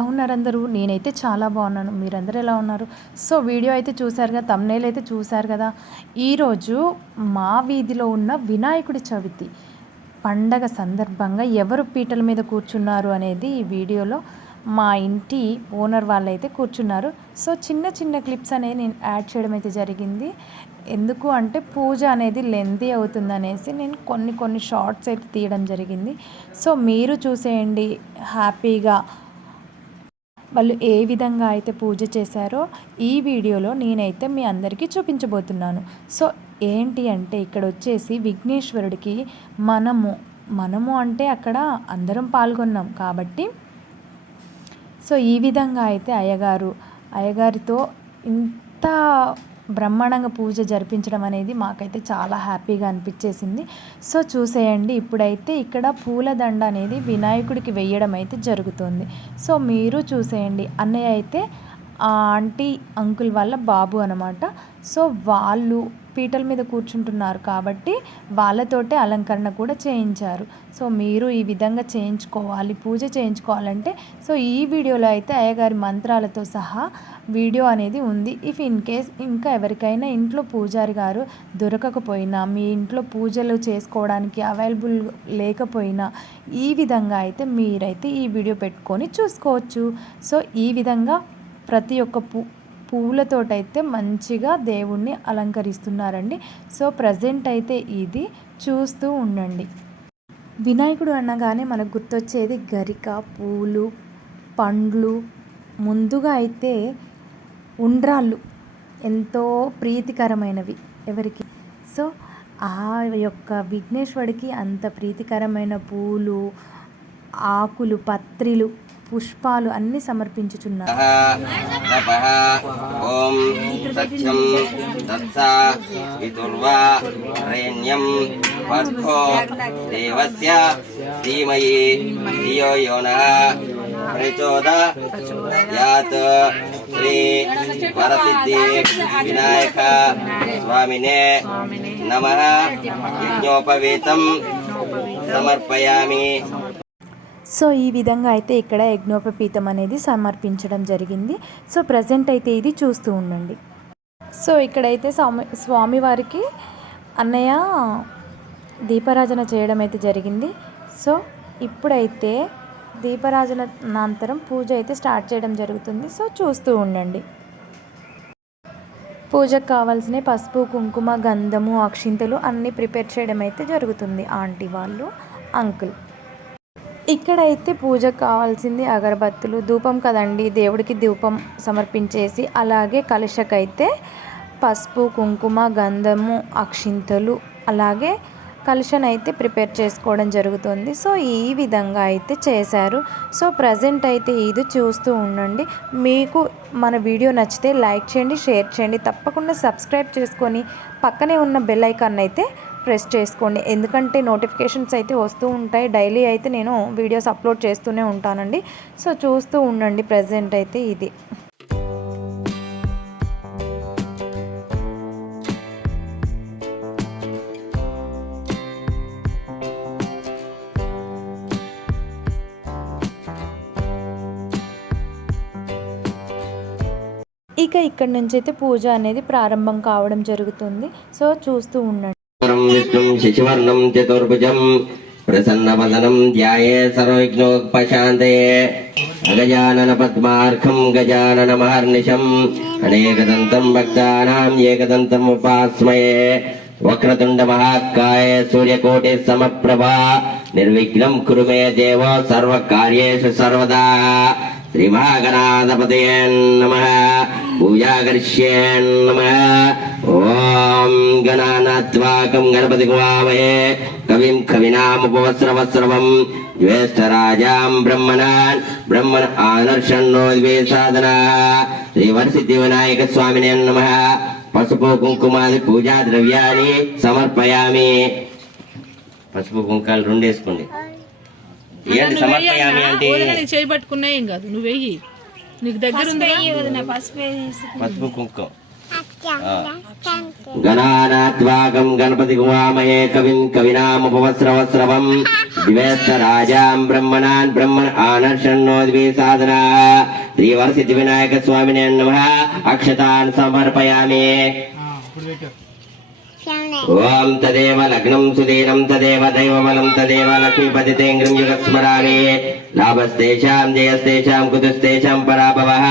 ఎలా ఉన్నారు అందరూ? నేనైతే చాలా బాగున్నాను. మీరందరూ ఎలా ఉన్నారు? సో వీడియో అయితే చూశారు కదా తమ్నేల్ అయితే చూశారు కదా. ఈరోజు మా వీధిలో ఉన్న వినాయకుడి చవితి పండగ సందర్భంగా ఎవరు పీటల మీద కూర్చున్నారు అనేది ఈ వీడియోలో మా ఇంటి ఓనర్ వాళ్ళైతే కూర్చున్నారు. సో చిన్న చిన్న క్లిప్స్ అనేవి నేను యాడ్ చేయడం అయితే జరిగింది. ఎందుకు అంటే పూజ అనేది లెంతీ అవుతుంది అనేసి నేను కొన్ని కొన్ని షార్ట్స్ అయితే తీయడం జరిగింది. సో మీరు చూసేయండి హ్యాపీగా వాళ్ళు ఏ విధంగా అయితే పూజ చేశారో ఈ వీడియోలో నేనైతే మీ అందరికీ చూపించబోతున్నాను. సో ఏంటి అంటే ఇక్కడ వచ్చేసి విఘ్నేశ్వరుడికి మనము మనము అంటే అక్కడ అందరం పాల్గొన్నాం కాబట్టి సో ఈ విధంగా అయితే అయ్యగారు అయ్యగారితో ఇంత బ్రహ్మాండంగా పూజ జరిపించడం అనేది మాకైతే చాలా హ్యాపీగా అనిపించేసింది. సో చూసేయండి ఇప్పుడైతే ఇక్కడ పూలదండ అనేది వినాయకుడికి వెయ్యడం అయితే జరుగుతుంది. సో మీరు చూసేయండి అన్నయ్య అయితే ఆ ఆంటీ అంకుల్ వాళ్ళ బాబు అనమాట. సో వాళ్ళు పీటల మీద కూర్చుంటున్నారు కాబట్టి వాళ్ళతోటే అలంకరణ కూడా చేయించారు. సో మీరు ఈ విధంగా చేయించుకోవాలి పూజ చేయించుకోవాలంటే సో ఈ వీడియోలో అయితే అయ్యగారి మంత్రాలతో సహా వీడియో అనేది ఉంది. ఇఫ్ ఇన్ కేస్ ఇంకా ఎవరికైనా ఇంట్లో పూజారి గారు దొరకకపోయినా మీ ఇంట్లో పూజలు చేసుకోవడానికి అవైలబుల్ లేకపోయినా ఈ విధంగా అయితే మీరైతే ఈ వీడియో పెట్టుకొని చూసుకోవచ్చు. సో ఈ విధంగా ప్రతి ఒక్క పూ పువ్వులతోటైతే మంచిగా దేవుణ్ణి అలంకరిస్తున్నారండి. సో ప్రజెంట్ అయితే ఇది చూస్తూ ఉండండి. వినాయకుడు అనగానే మనకు గుర్తొచ్చేది గరిక పూలు పండ్లు ముందుగా అయితే ఉండ్రాళ్ళు ఎంతో ప్రీతికరమైనవి ఎవరికి. సో ఆ యొక్క విఘ్నేశ్వరుడికి అంత ప్రీతికరమైన పూలు ఆకులు పత్రిలు పుష్పాలు అన్ని సమర్పించుచున్నారు. ఓం సత్యం దత్స దేవస్య ధీమహి ధియో యో ప్రచోదయాత్ శ్రీ వరసిద్ధి వినాయక స్వామినే నమ యజ్ఞోపవీతం సమర్పయామి సో ఈ విధంగా అయితే ఇక్కడ యజ్ఞోపపీతం అనేది సమర్పించడం జరిగింది. సో ప్రజెంట్ అయితే ఇది చూస్తూ ఉండండి. సో ఇక్కడైతే స్వామి స్వామివారికి అన్నయ్య దీపరాజన చేయడం అయితే జరిగింది. సో ఇప్పుడైతే దీపారాధన అనంతరం పూజ అయితే స్టార్ట్ చేయడం జరుగుతుంది. సో చూస్తూ ఉండండి. పూజకు కావాల్సిన పసుపు కుంకుమ గంధము అక్షింతలు అన్నీ ప్రిపేర్ చేయడం అయితే జరుగుతుంది. ఆంటీ వాళ్ళు అంకుల్. ఇక్కడైతే పూజకు కావాల్సింది అగరబత్తులు ధూపం కదండి. దేవుడికి ధూపం సమర్పించేసి అలాగే కలశకైతే పసుపు కుంకుమ గంధము అక్షింతలు అలాగే కలశను అయితే ప్రిపేర్ చేసుకోవడం జరుగుతుంది. సో ఈ విధంగా అయితే చేశారు. సో ప్రజెంట్ అయితే ఇది చూస్తూ ఉండండి. మీకు మన వీడియో నచ్చితే లైక్ చేయండి షేర్ చేయండి. తప్పకుండా సబ్స్క్రైబ్ చేసుకొని పక్కనే ఉన్న బెల్ ఐకాన్ అయితే ప్రెస్ చేసుకోండి. ఎందుకంటే నోటిఫికేషన్స్ అయితే వస్తూ ఉంటాయి. డైలీ అయితే నేను వీడియోస్ అప్లోడ్ చేస్తూనే ఉంటానండి. సో చూస్తూ ఉండండి. ప్రజెంట్ అయితే ఇది. ఇక ఇక్కడ నుంచి అయితే పూజ అనేది ప్రారంభం కావడం జరుగుతుంది. సో చూస్తూ ఉండండి. వరం విష్ణుం శశివర్ణం చతుర్భుజం. ప్రసన్నవదనం ధ్యాయే సర్వవిఘ్నోపశాంతయే. అగజానన పద్మార్కం గజానన మహర్నిశం. అనేకదంతం భక్తానాం ఏకదంతం ఉపాస్మయే. వక్రతుండ మహాకాయ సూర్యకోటి సమప్రభా నిర్విఘ్నం కురుమే మే సర్వ కార్యేషు సర్వదా. శ్రీమహాగణాధిపతయే నమ. పూజాకరిష్యే నమ. ఓం గణానాత్వాకం గణపతి కుమామహే కవిం కవినాముపవస్రవస్రవం జ్యేష్ఠరాజాం బ్రహ్మణాన్. బ్రహ్మణ ఆనర్షన్నో శ్రీ శ్రీవర్సిద్ధి వినాయక స్వామినే నమ. పసుపు కుంకుమాది పూజా ద్రవ్యాన్ని సమర్పయామి. పసుపు కుంకాలు రెండు వేసుకోండి ఏంటి సమర్పయామి అంటే? కాదు నువ్వు వెయ్యి. నీకు దగ్గర ఉందా? పసుపు కుంకుమ గణానాత్వాగం గణపతి గుమామయే కవిం కవినాముపవస్రవస్రవం. దివేస్త రాజాం బ్రహ్మణాన్ బ్రహ్మణ ఆనర్షణోద్వీ సాధన. శ్రీవరసిద్ధి వినాయక స్వామినే నమ. అక్షతాన్ సమర్పయామి. ఓం తదేవ లగ్నం సుదీనం తదేవ దైవబలం తదేవ లక్ష్మీపతితేంగ్రం యుగస్మరామి లాభస్తేషాం జయస్తేషాం కుతుస్తేషాం పరాభవః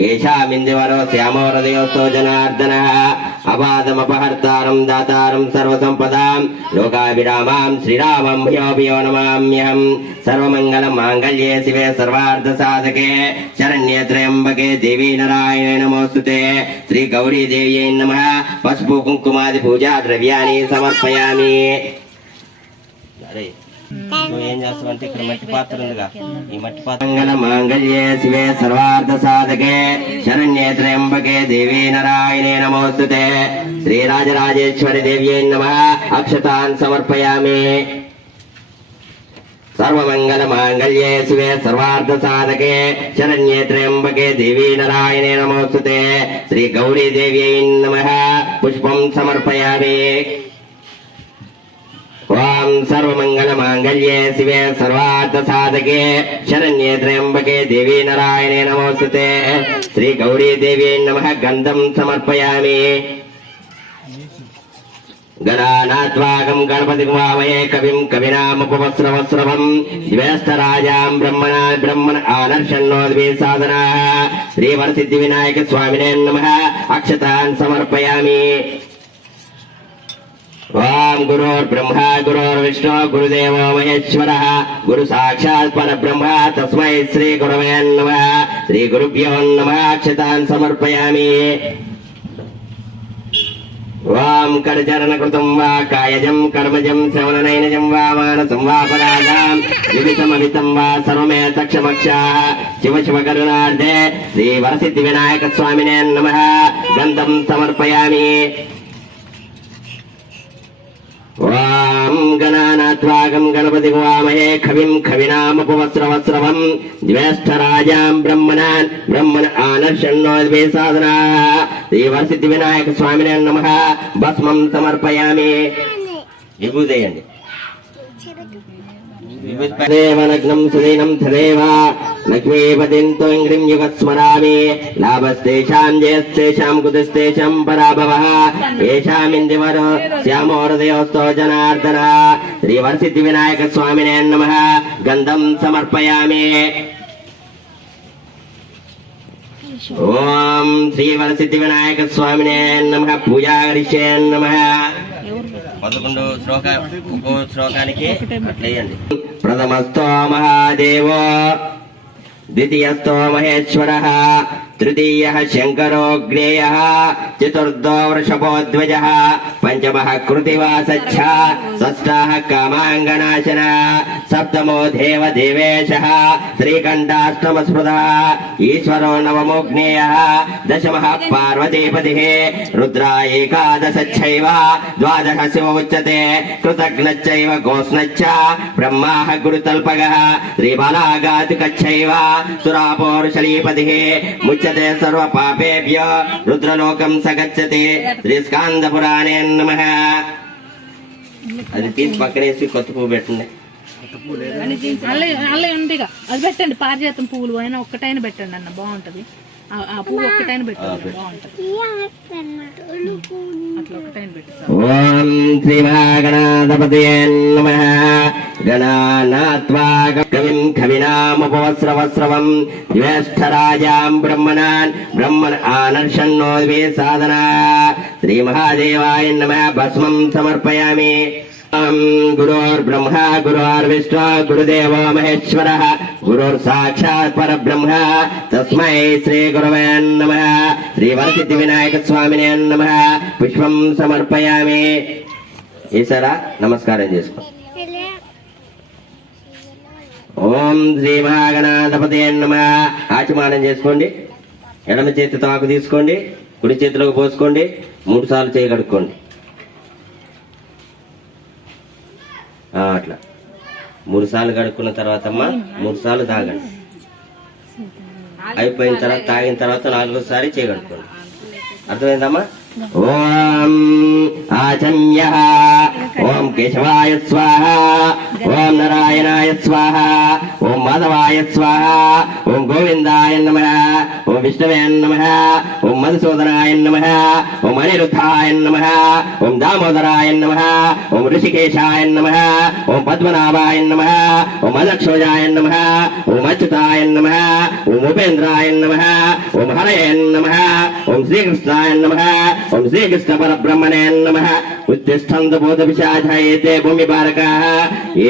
ఏషామిందివరో శ్యామోరదయోస్తో జనార్దన అపాదమపహర్తారం దాతారం సర్వసంపదాం లోకాభిరామాం శ్రీరామం భయోభియో నమామ్యహం. సర్వమంగళ మాంగళ్యే శివే సర్వార్థ సాధకే శరణ్యే త్రయంబకే దేవీ నారాయణ నమోస్తుతే. శ్రీ గౌరీ దేవ్యై నమ. పసుపు కుంకుమాది పూజా ద్రవ్యాన్ని సమర్పయామి. అరే. నువ్వు ఏం చేస్తావు అంటే ఇక్కడ మట్టి పాత్ర ఉందిగా. ఈ మట్టి పాత్ర మాంగళ్యే శివే సర్వార్థ సాధకే శరణ్యే త్రయంబకే దేవీ నారాయణే నమోస్తుతే. శ్రీరాజరాజేశ్వరి దేవ్యై నమ అక్షతాన్ సమర్పయామి. సర్వమంగళ మాంగళ్యే శివే సర్వార్థ సాధకే శరణ్యే త్రయంబకే దేవీ నారాయణే నమోస్తుతే. శ్రీ గౌరీ దేవ్యై నమ పుష్పం సమర్పయామి. ఓం సర్వమంగళ మాంగళ్యే శివే సర్వార్థ సాధకే శరణ్యే త్రయంబకే దేవీ నారాయణే నమోస్తుతే శ్రీ గౌరీ దేవ్యై నమ గంధం సమర్పయామి గణానాత్వాగం గణపతి కుమామయే కవిం కవినాముపవస్రవస్రవం ద్వేష్టరాజాం బ్రహ్మణ బ్రహ్మణ ఆనర్షణోద్వే సాధనా శ్రీవరసిద్ధి వినాయక స్వామినే నమ అక్షతాన్ సమర్పయామి ఓం గురోర్బ్రహ్మ గురోర్విష్ణు గురుదేవో మహేశ్వర గురు సాక్షాత్ పరబ్రహ్మ తస్మై శ్రీ గురవే నమ శ్రీ గురుభ్యో నమ క్షితాన్ సమర్పయామి వాం కరచరణ కృతం వా కాయజం కర్మజం శ్రవణనైనజం వా మానసం వా పరాగాం వివితమవితం వా సర్వమే తక్షమక్ష శివ శివ కరుణార్థే శ్రీ వరసిద్ధి వినాయక స్వామినే నమ గంధం సమర్పయామి వాం గణానాత్వాగం గణపతి వామహే కవిం కవినామపవస్రవస్రవం. జ్యేష్ఠరాజాం బ్రహ్మణాన్ బ్రహ్మణ ఆనర్షణోద్వే సాధనా. శ్రీవరసిద్ధి వినాయక స్వామినే నమ. భస్మం సమర్పయామి. విభూదేయండి దేవనగ్నం సుదీనం తదేవ లక్ష్మీపతింతో ఇంగ్రిం యుగస్మరామి లాభస్తేషాం జయస్తేషాం కుతుస్తేషాం పరాభవః ఏషామిందివరో శ్యామోరదయోస్తో జనార్దన శ్రీవర్సిద్ధి వినాయక స్వామినే నమ గంధం సమర్పయామి ఓం శ్రీవరసిద్ధి వినాయక స్వామినే నమ పూజా హరిషే నమ పదకొండు శ్లోక ఒక్కో శ్లోకానికి అట్లేయండి ప్రథమస్థో మహాదేవో ద్వితీయస్థో మహేశ్వర. తృతీయ శంకరోగ్నేయ చతుర్థో వృషభోధ్వజ పంచమ కృతివాసచ్చ షష్ఠ కామాంగనాశన సప్తమో దేవ దేవేశ శ్రీకంఠాష్టమ స్మృత ఈశ్వరో నవమోగ్నేయ దశమ పార్వతీపతి రుద్ర ఏకాదశైవ ద్వాదశ శివ ఉచ్యతే కృతజ్ఞచ్చైవ గోష్ణచ్చ బ్రహ్మా గురుతల్పగ శ్రీబలాగాతికచ్చైవ సురాపౌరుషలీపతి ముచ్యతే సర్వ పాపేభ్యో రుద్రలోకం సగచ్చతి శ్రీ స్కాంద పురాణే నమ అది తీసి పక్కనేసి కొత్త పువ్వు పెట్టండి. అల్లే అల్లే ఉంది అది పెట్టండి పారిజాతం పువ్వులు అయినా ఒక్కటైనా పెట్టండి అన్న బాగుంటది. ఆ ఆ పువ్వు ఒక్కటైనా బాగుంటది. అట్లా ఒకటైనా పెట్టండి ఓం శ్రీ మహాగణాధిపతి నమ. గణానాత్వా కవిం కవినాముపవస్రవస్రవం. జ్యేష్ఠరాజాం బ్రహ్మణాన్ బ్రహ్మణ ఆనర్షణోద్వే సాధనా శ్రీ మహాదేవాయ నమ. భస్మం సమర్పయామి. ఓం గురోర్బ్రహ్మ గురోర్విష్ణు గురుదేవో మహేశ్వర గురుర్ సాక్షాత్ పరబ్రహ్మ తస్మై శ్రీ గురవే నమ శ్రీ వినాయక స్వామినే నమ పుష్పం సమర్పయామి ఈసారా నమస్కారం చేసుకో। ఓం శ్రీ మహాగణాధిపతి నమ. ఆచమానం చేసుకోండి. ఎడమ చేతి తాకు తీసుకోండి. కుడి చేతిలోకి పోసుకోండి. మూడు సార్లు చేయగడుక్కోండి కడుక్కోండి ఆ, అట్లా. మూడు సార్లు కడుక్కున్న తర్వాత అమ్మ మూడు సార్లు తాగండి. అయిపోయిన తర్వాత తాగిన తర్వాత నాలుగోసారి చేయి కడుక్కోండి అర్థమైందమ్మా? ఓం ఆచమ్య ఓం కేశవాయ స్వాహ. ఓం నారాయణాయ స్వాహ ఓం మాధవాయ స్వాహ ఓం గోవిందాయ నమ ఓం విష్ణవే నమ ఓం మధుసూదనాయ నమ ఓం అనిరుద్ధాయ నమ ఓం దామోదరాయ నమ ఓం ఋషికేశాయ నమ ఓం పద్మనాభాయ నమ ఓం అదక్షోజాయ నమ ఓం అచ్యుతాయ నమ ఓం ఉపేంద్రాయ నమ ఓం హరయ నమ ఓం శ్రీకృష్ణాయ నమ ఓం శ్రీకృష్ణ పరబ్రహ్మణే నమ ఉత్తిష్టంతు భూత పిశాచాయేతే భూమి బాలకాः ఏ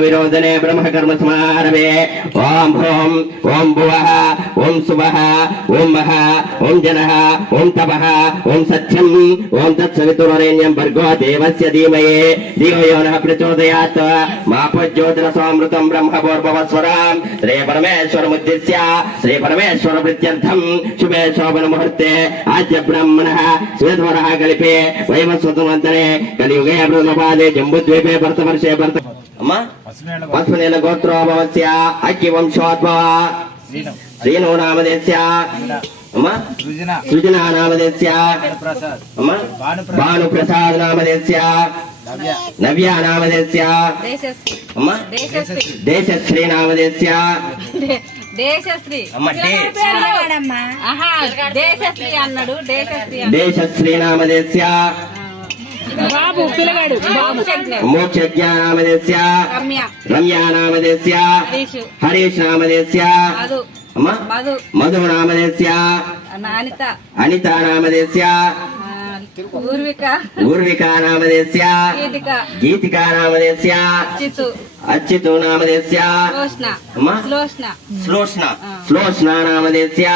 విరోధనే బ్రహ్మ కర్మ సమారభే ఓం భూం ఓం భువః ఓం శుభః ఓం మహ ఓం జనః ఓం తపః ఓం సత్యం ఓం తత్సవితుర్వరేణ్యం భర్గో దేవస్య ధీమహి ధియో యో నః ప్రచోదయాత్ మా ప్రజ్యోతిరసోమృతం బ్రహ్మ పూర్వవస్వరాం శ్రీ పరమేశ్వరముద్దిశ్య శ్రీ పరమేశ్వర ప్రీత్యర్థం శుభే శోభన ముహూర్తే ఆద్య బ్రహ్మణः శ్వేతవరः కల్పే అమ్మా? పద్మనేల గోత్రోభవస్య అక్కి వంశోద్భవ. శ్రీనం. శ్రీనో నామదేస్య అమ్మా? సృజన. ప్రసాద్ అమ్మా? భానుప్రసాద్. నామదేస్య నవ్య. దేశశ్రీ. అమ్మా? దేశశ్రీ. అన్నాడు. దేశశ్రీ దేశశ్రీ నామదేస్య బాబు పిల్లగాడు. బాబు మోక్షజ్ఞ నామదేస్య రమ్య. రమ్య నామదేస్య హరీష్. నామదేస్య మధు. నామదేస్య అనిత అనిత నామదేస్య ఊర్విక. గీతిక. అచ్యుతు నామదేస్య శ్లోష్ణ. శ్లోష్ణ. నామదేస్య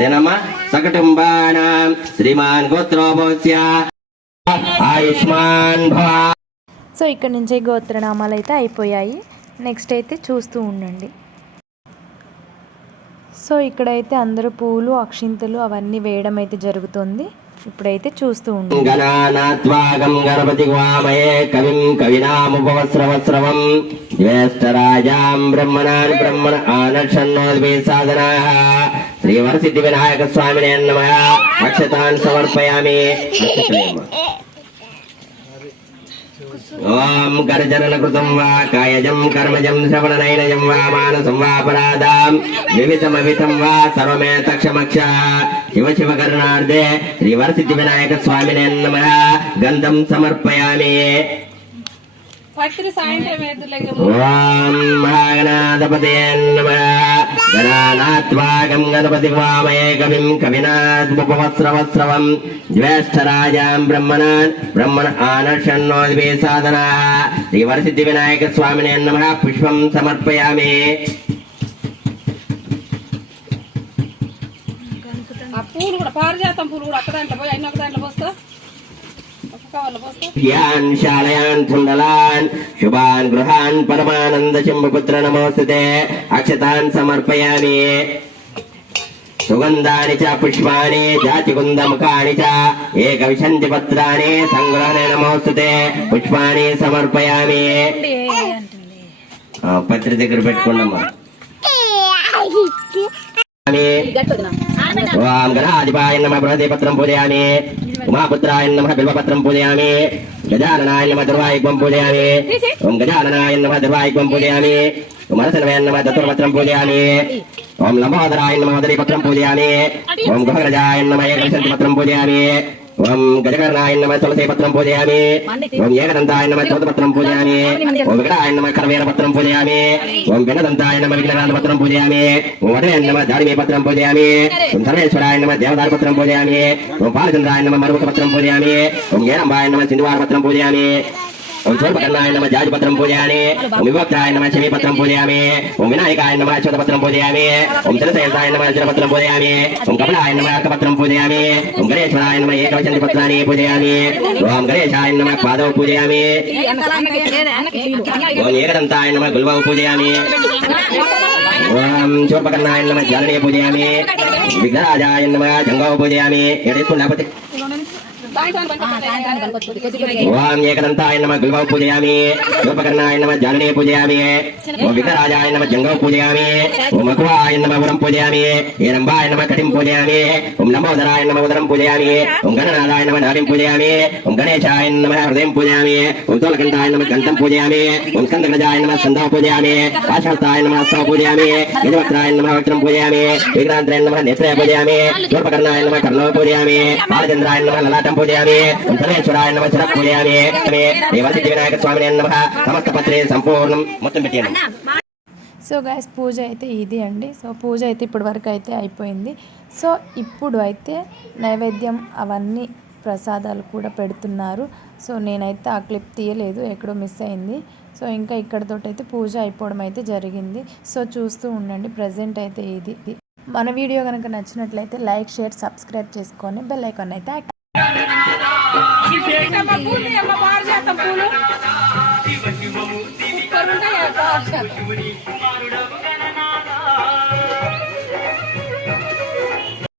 జనమ సకటుంబానాం. శ్రీమాన్ గోత్రోభవస్య ఆయుష్మాన్ సో ఇక్కడ నుంచే గోత్రనామాలు అయితే అయిపోయాయి. నెక్స్ట్ అయితే చూస్తూ ఉండండి. సో ఇక్కడైతే అందరూ పూలు అక్షింతలు అవన్నీ వేయడం అయితే జరుగుతుంది. ఇప్పుడైతే చూస్తూ ఉండండి. గణానాత్వాగం గణపతి వామయే కవిం కవినాముపవస్రవస్రవం. జ్యేష్ఠరాజాం బ్రహ్మణాన్ బ్రహ్మణ ఆనక్షన్నోద్భి సాధనా. శ్రీవరసిద్ధి వినాయక స్వామినే నమ. అక్షతాన్ సమర్పయామి. ఓం గర్జనన కృతం వా కాయజం కర్మజం శ్రవణనైనజం వా మానసం వా పరాదాం వివిధమవిధం వా సర్వమే తక్షమక్ష శివ శివ కరుణార్థే శ్రీవరసిద్ధి వినాయక స్వామినే నమ. గంధం సమర్పయామి. పత్రి సాయంత్రం గణపతి వామయే కవిం కవినాద్ముపవస్రవస్రవం. జ్యేష్ఠరాజాం బ్రహ్మణాన్ బ్రహ్మణ ఆనషన్నోద్వే సాధనా. శ్రీవరసిద్ధి వినాయక స్వామినే నమ. పుష్పం సమర్పయామి. ఆ పూలు కూడా పారిజాతం పూలు కూడా ఒక్క దాంట్లో పోయి అయిన ఒక దాంట్లో ఒక పోస్తా. యాన్ శాలయాన్ తుండలాన్ శుభాన్ గృహాన్ పరమానంద శంభుపుత్ర నమోస్తుతే అక్షతాన్ సమర్పయామి సుగంధాని చ పుష్పాని జాతికుందముఖాని చ ఏక విశంతి పత్రాన్ని సంగ్రహణ నమోస్తుతే పుష్పాన్ని సమర్పయామి పత్రి దగ్గర పెట్టుకోండమ్మా ఓం గణాధిపాయ నమ బృహదేపత్రం పూజయామి. ఉమాపుత్రాయ నమ బిల్వపత్రం పూజయామి. గజాననాయ నమ దుర్వాయుగ్వం పూజయామి. ఓం గజాననాయ నమ దుర్వాయుగ్వం పూజయామి. ఉమరసనవయ నమ దత్తుర్పత్రం పూజయామి. ఓం లంబోదరాయ నమ మదరీ పూజయామి. ఓం గుహగ్రజాయ నమ ఏకవిశంతి పత్రం పూజయామి. ఓం గజకర్ణాయ నమ తులసి పత్రం పూజయామి ఓం ఏకదంతాయ నమ చౌతపత్రం పూజయామి. ఓం వికటాయ నమ కరవేర పత్రం పూజయామి ఓం వినదంతాయ నమ విఘ్నరాజ పత్రం పూజయామి. ఓం వడే నమ జాడిమే పత్రం పూజయామి ఓం సర్వేశ్వరాయ నమ దేవదార పత్రం పూజయామి. ఓం పాలచంద్రాయ నమ మరుక పత్రం పూజయామి. ఓం ఏనంబాయ నమ సింధువార పత్రం పూజయామి. ఓం చోర్పకర్ణాయ నమ జాజి పత్రం పూజయామి ఓం విభక్తాయ నమ శమీ పత్రం పూజయామి ఓం వినాయకాయ నమ అశ్వత పత్రం పూజయామి ఓం శిరసేతాయ నమ పత్రం పూజయామి ఓం కమలాయ నమ పత్రం పూజయామి ఓం గణేశ్వరాయ నమ ఏకవచంతి పత్రాన్ని పూజయామి ఓం గణేశాయ నమ పాదవ పూజయామి ఓం ఏకదంతాయ నమ గుల్వవు పూజయామి ఓం చోర్పకర్ణాయ నమ జాలనే పూజయామి విఘ్నరాజాయ నమ జంగవ పూజయామి ఎడేసుకున్న ఓం ఏకదంతాయ నమ గుల్వౌ పూజయామి రూపకర్ణాయ నమ జాననే పూజయామి ఓం విఘ్నరాజాయ నమ జంగౌ పూజయామి ఓం అకువాయ నమ వరం పూజయామి ఏరంబాయ నమ కటిం పూజయామి ఓం లంబోదరాయ నమ ఉదరం పూజయామి ఓం గణనాథాయ నమ నాభిం పూజయామి ఓం గణేశాయ నమ హృదయం పూజయామి ఓం తోలకంఠాయ నమ గంధం పూజయామి ఓం స్కందగజాయ నమ స్కందం పూజయామి ఆశాస్తాయ నమ హస్తౌ పూజయామి యజవక్రాయ నమ వక్రం పూజయామి విఘ్నాంతరాయ నమ నేత్రయ పూజయామి రూపకర్ణాయ నమ కర్ణవ పూజయామి బాలచంద్రాయ నమ లలాటం పూజయామి సర్వేశ్వరాయ నమ పూజయామి. వినాయక నమ. సమస్త పత్రే సంపూర్ణం. మొత్తం పెట్టాను సో గైస్ పూజ అయితే ఇది అండి. సో పూజ అయితే ఇప్పటి వరకు అయితే అయిపోయింది. సో ఇప్పుడు అయితే నైవేద్యం అవన్నీ ప్రసాదాలు కూడా పెడుతున్నారు. సో నేనైతే ఆ క్లిప్ తీయలేదు. ఎక్కడో మిస్ అయింది. సో ఇంకా ఇక్కడతోటి అయితే పూజ అయిపోవడం అయితే జరిగింది. సో చూస్తూ ఉండండి. ప్రజెంట్ అయితే ఇది. ఇది. మన వీడియో కనుక నచ్చినట్లయితే లైక్ షేర్ సబ్స్క్రైబ్ చేసుకొని బెల్ ఐకాన్ అయితే యాక్టివ్ పూలు